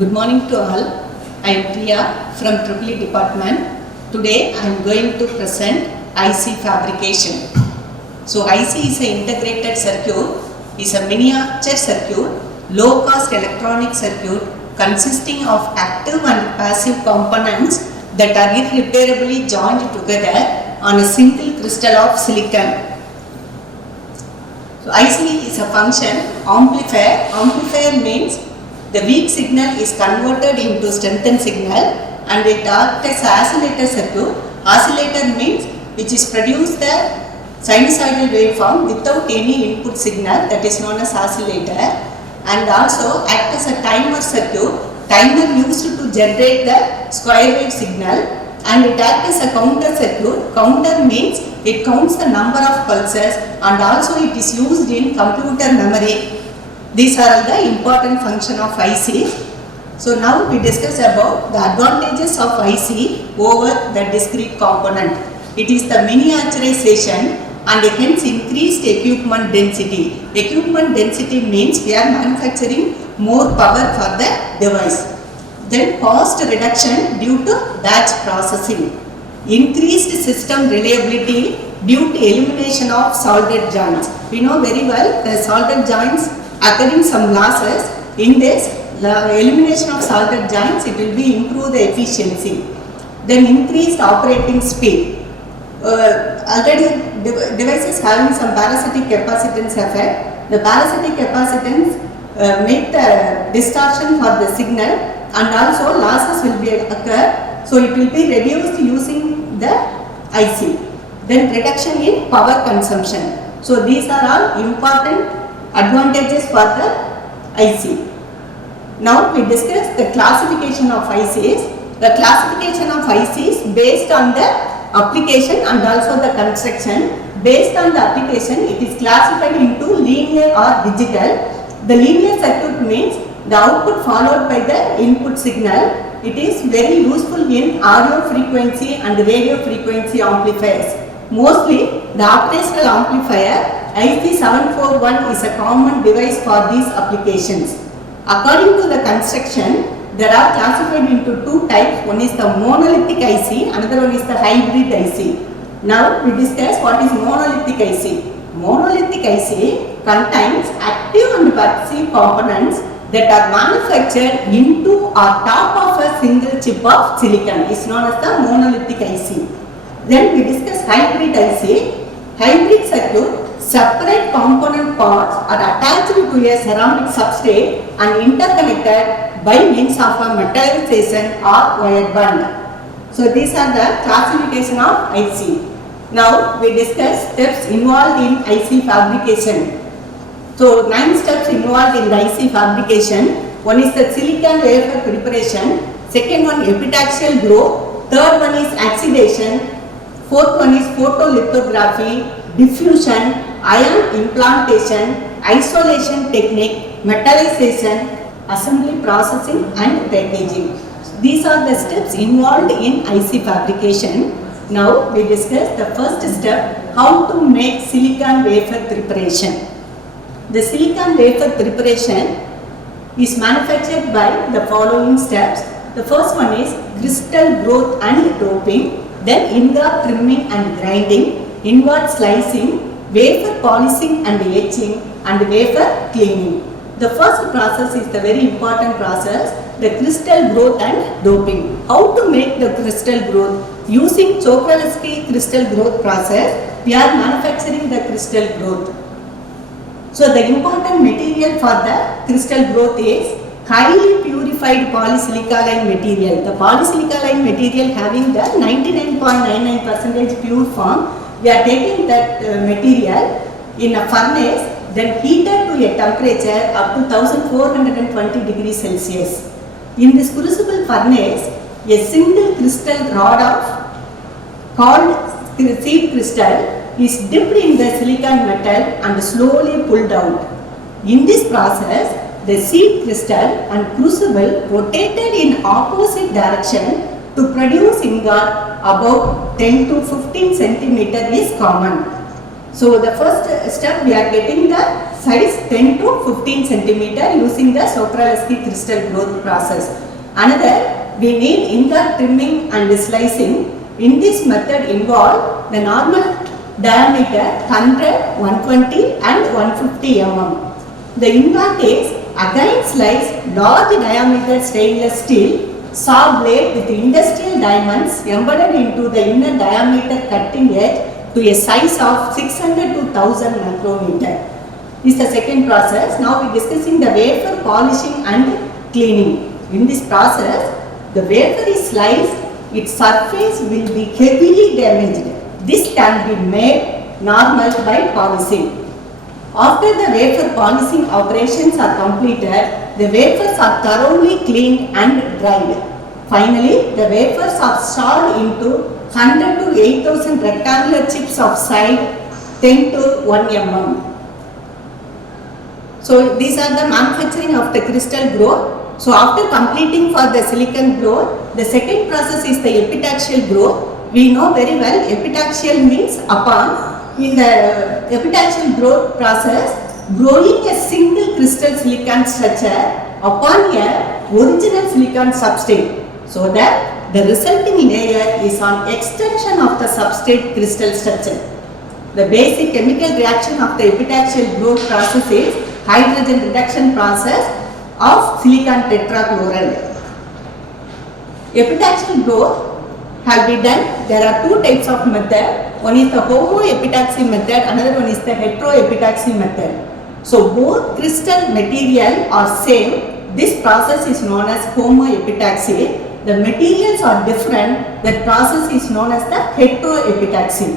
Good morning to all. I am Priya from EEE department. Today I am going to present IC fabrication. So IC is an integrated circuit, is a miniature circuit, low cost electronic circuit consisting of active and passive components that are irreparably joined together on a single crystal of silicon. So IC is a function amplifier. Amplifier means the weak signal is converted into strengthened signal and it acts as oscillator circuit. Oscillator means which is produced the sinusoidal waveform without any input signal, that is known as oscillator, and also act as a timer circuit. Timer used to generate the square wave signal, and it acts as a counter circuit. Counter means it counts the number of pulses and also it is used in computer memory. These are the important function of IC. So now we discuss about the advantages of IC over the discrete component. It is the miniaturization and hence increased equipment density. Equipment density means we are manufacturing more power for the device. Then cost reduction due to batch processing. Increased system reliability due to elimination of soldered joints. We know very well the soldered joints occurring some losses. In this, the elimination of soldered joints, it will be improve the efficiency. Then increased operating speed. Already devices having some parasitic capacitance effect. The parasitic capacitance make the distortion for the signal and also losses will be occur. So it will be reduced using the IC. Then reduction in power consumption. So these are all important advantages for the IC. Now we discuss the classification of ICs. The classification of ICs based on the application and also the construction. Based on the application, it is classified into linear or digital. The linear circuit means the output followed by the input signal. It is very useful in audio frequency and radio frequency amplifiers. Mostly the operational amplifier IC741 is a common device for these applications. According to the construction, there are classified into two types. One is the monolithic IC, another one is the hybrid IC. Now we discuss what is monolithic IC. Monolithic IC contains active and passive components that are manufactured into or top of a single chip of silicon. It is known as the monolithic IC. Then we discuss hybrid IC. Hybrid circuit, separate component parts are attached to a ceramic substrate and interconnected by means of a metallization or wire band. So these are the classification of IC. Now we discuss steps involved in IC fabrication. So 9 steps involved in the IC fabrication. One is the silicon wafer preparation. Second one epitaxial growth. Third one is oxidation. Fourth one is photolithography, diffusion, ion implantation, isolation technique, metallization, assembly processing and packaging. These are the steps involved in IC fabrication. Now we discuss the first step, how to make silicon wafer preparation. The silicon wafer preparation is manufactured by the following steps. The first one is crystal growth and doping, then ingot trimming and grinding, inward slicing, wafer polishing and etching, and wafer cleaning. The first process is the very important process, the crystal growth and doping. How to make the crystal growth? Using Czochralski crystal growth process, we are manufacturing the crystal growth. So the important material for the crystal growth is highly purified polysilicon material. The polysilicon material having the 99.99% pure form, we are taking that material in a furnace, then heated to a temperature up to 1420 degrees Celsius. In this crucible furnace, a single crystal rod called seed crystal is dipped in the silicon metal and slowly pulled out. In this process, the seed crystal and crucible rotated in opposite direction to produce ingot about 10 to 15 centimeter is common. So the first step, we are getting the size 10 to 15 centimeter using the Czochralski crystal growth process. Another, we need ingot trimming and slicing. In this method involve the normal diameter 100, 120 and 150 mm. The ingot is again slice large diameter stainless steel saw blade with industrial diamonds embedded into the inner diameter cutting edge to a size of 600 to 1000 micrometer. This is the second process. Now we are discussing the wafer polishing and cleaning. In this process, the wafer is sliced, its surface will be heavily damaged. This can be made normal by polishing. After the wafer polishing operations are completed, the wafers are thoroughly cleaned and dried. Finally, the wafers are sawed into 100 to 8000 rectangular chips of size 10 to 1 mm. So these are the manufacturing of the crystal growth. So after completing for the silicon growth, the second process is the epitaxial growth. We know very well epitaxial means upon. In the epitaxial growth process, growing a single crystal silicon structure upon a original silicon substrate, so that the resulting layer is an extension of the substrate crystal structure. The basic chemical reaction of the epitaxial growth process is hydrogen reduction process of silicon tetrachloride. Epitaxial growth has been done. There are two types of method. One is the homoepitaxy method, another one is the heteroepitaxy method. So both crystal material are same. This process is known as homoepitaxy. The materials are different. That process is known as the heteroepitaxy.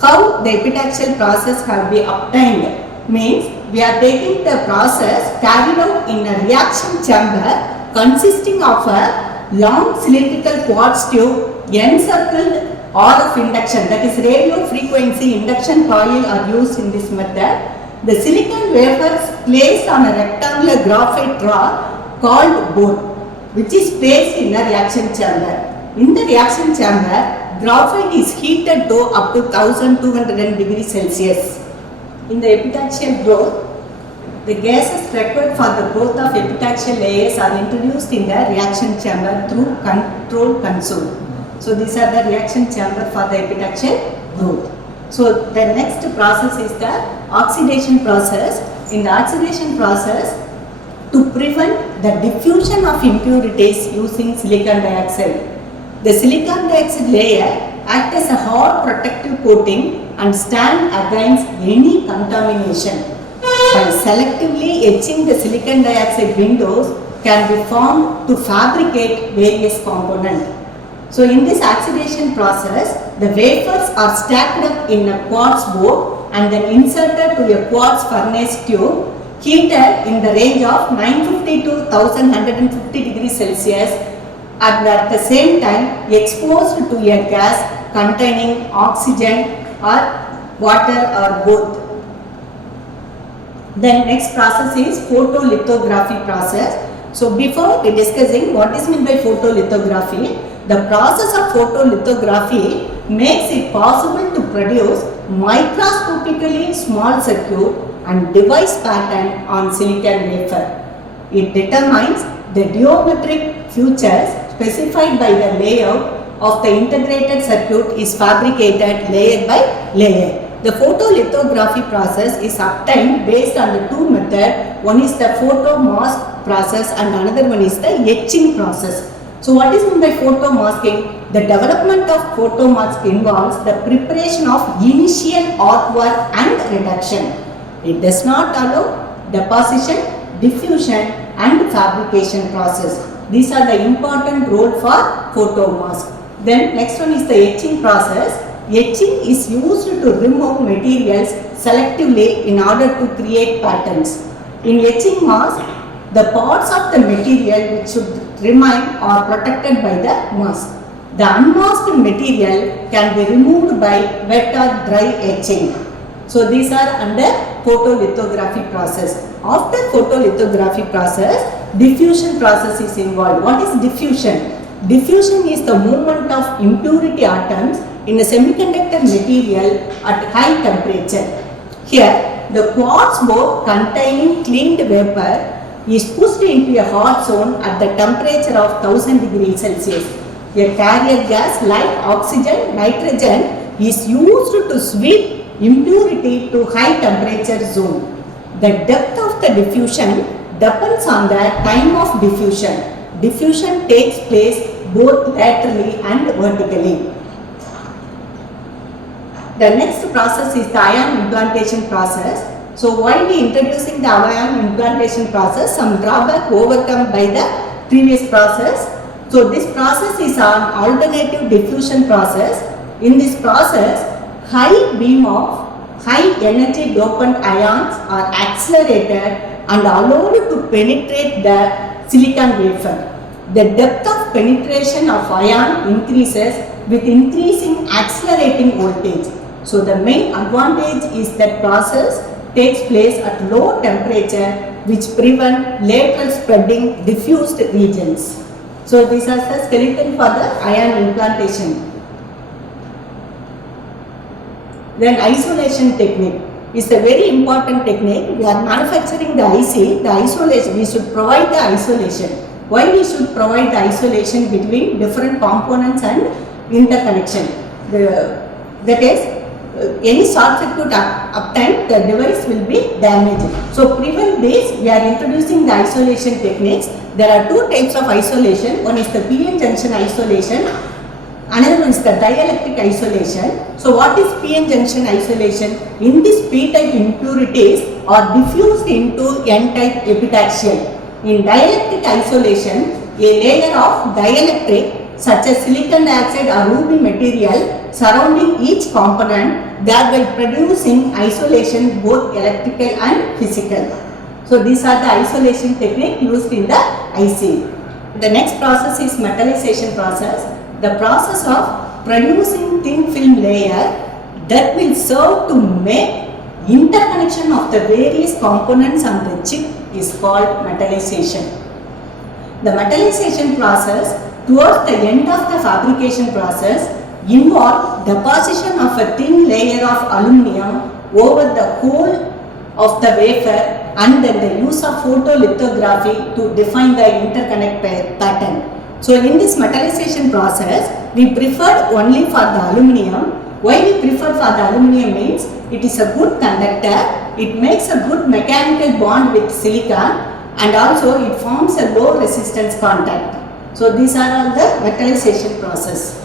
How the epitaxial process have been obtained means we are taking the process carried out in a reaction chamber consisting of a long cylindrical quartz tube encircled RF induction, that is radio frequency induction coil are used in this method. The silicon wafers placed on a rectangular graphite rod called board, which is placed in a reaction chamber. In the reaction chamber, graphite is heated to up to 1200 degrees Celsius. In the epitaxial growth, the gases required for the growth of epitaxial layers are introduced in the reaction chamber through control console. So these are the reaction chamber for the epitaxial growth. So the next process is the oxidation process. In the oxidation process, to prevent the diffusion of impurities using silicon dioxide, the silicon dioxide layer acts as a hard protective coating and stand against any contamination. By selectively etching the silicon dioxide windows can be formed to fabricate various components. So in this oxidation process, the wafers are stacked up in a quartz board and then inserted to a quartz furnace tube heated in the range of 950 to 1150 degrees Celsius and at the same time exposed to a gas containing oxygen or water or both. Then next process is photolithography process. So before we discussing what is meant by photolithography, the process of photolithography makes it possible to produce microscopically small circuit and device pattern on silicon wafer. It determines the geometric features specified by the layout of the integrated circuit is fabricated layer by layer. The photolithography process is obtained based on the two methods. One is the photomask process and another one is the etching process. So what is meant by photomasking? The development of photomask involves the preparation of initial artwork and reduction. It does not allow deposition, diffusion and fabrication process. These are the important role for photomask. Then next one is the etching process. Etching is used to remove materials selectively in order to create patterns. In etching mask, the parts of the material which should remain are protected by the mask. The unmasked material can be removed by wet or dry etching. So these are under photolithography process. After photolithography process, diffusion process is involved. What is diffusion? Diffusion is the movement of impurity atoms in a semiconductor material at high temperature. Here, the quartz ore containing cleaned vapor is pushed into a hot zone at the temperature of 1000 degrees Celsius. A carrier gas like oxygen, nitrogen is used to sweep impurity to high temperature zone. The depth of the diffusion depends on the time of diffusion. Diffusion takes place both laterally and vertically. The next process is the ion implantation process. So while we introducing the ion implantation process, some drawback overcome by the previous process. So this process is an alternative diffusion process. In this process, high beam of high energy dopant ions are accelerated and allowed to penetrate the silicon wafer. The depth of penetration of ion increases with increasing accelerating voltage. So the main advantage is that process takes place at low temperature which prevent lateral spreading diffused regions. So this is the skeleton for the ion implantation. Then isolation technique is a very important technique. We are manufacturing the IC, the isolation, we should provide the isolation. Why we should provide the isolation between different components and interconnection? That is, any short circuit obtained, the device will be damaged. So prevent this, we are introducing the isolation techniques. There are two types of isolation. One is the PN junction isolation. Another one is the dielectric isolation. So what is PN junction isolation? In this P-type impurities are diffused into N-type epitaxial. In dielectric isolation, a layer of dielectric such as silicon dioxide or ruby material surrounding each component, thereby producing isolation both electrical and physical. So these are the isolation technique used in the IC. The next process is metallization process. The process of producing thin film layer that will serve to make interconnection of the various components on the chip is called metallization. The metallization process towards the end of the fabrication process involves deposition of a thin layer of aluminum over the whole of the wafer and then the use of photolithography to define the interconnect pattern. So in this metallization process, we preferred only for the aluminum. Why we prefer for the aluminum means it is a good conductor, it makes a good mechanical bond with silicon and also it forms a low resistance contact. So these are all the metallization process.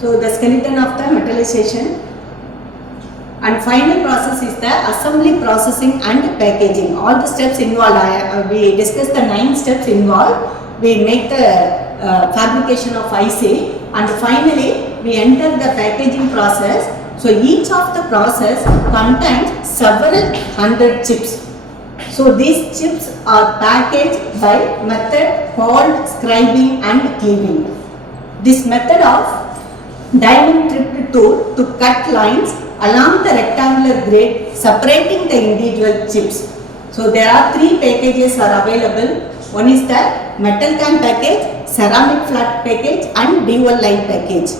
So the skeleton of the metallization. And final process is the assembly, processing and packaging. All the steps involved, we discussed the 9 steps involved. We make the fabrication of IC and finally we enter the packaging process. So each of the process contains several hundred chips. So these chips are packaged by method called scribing and cleaving. This method of diamond tipped tool to cut lines along the rectangular grid separating the individual chips. So there are 3 packages are available. One is the metal can package, ceramic flat package and dual line package.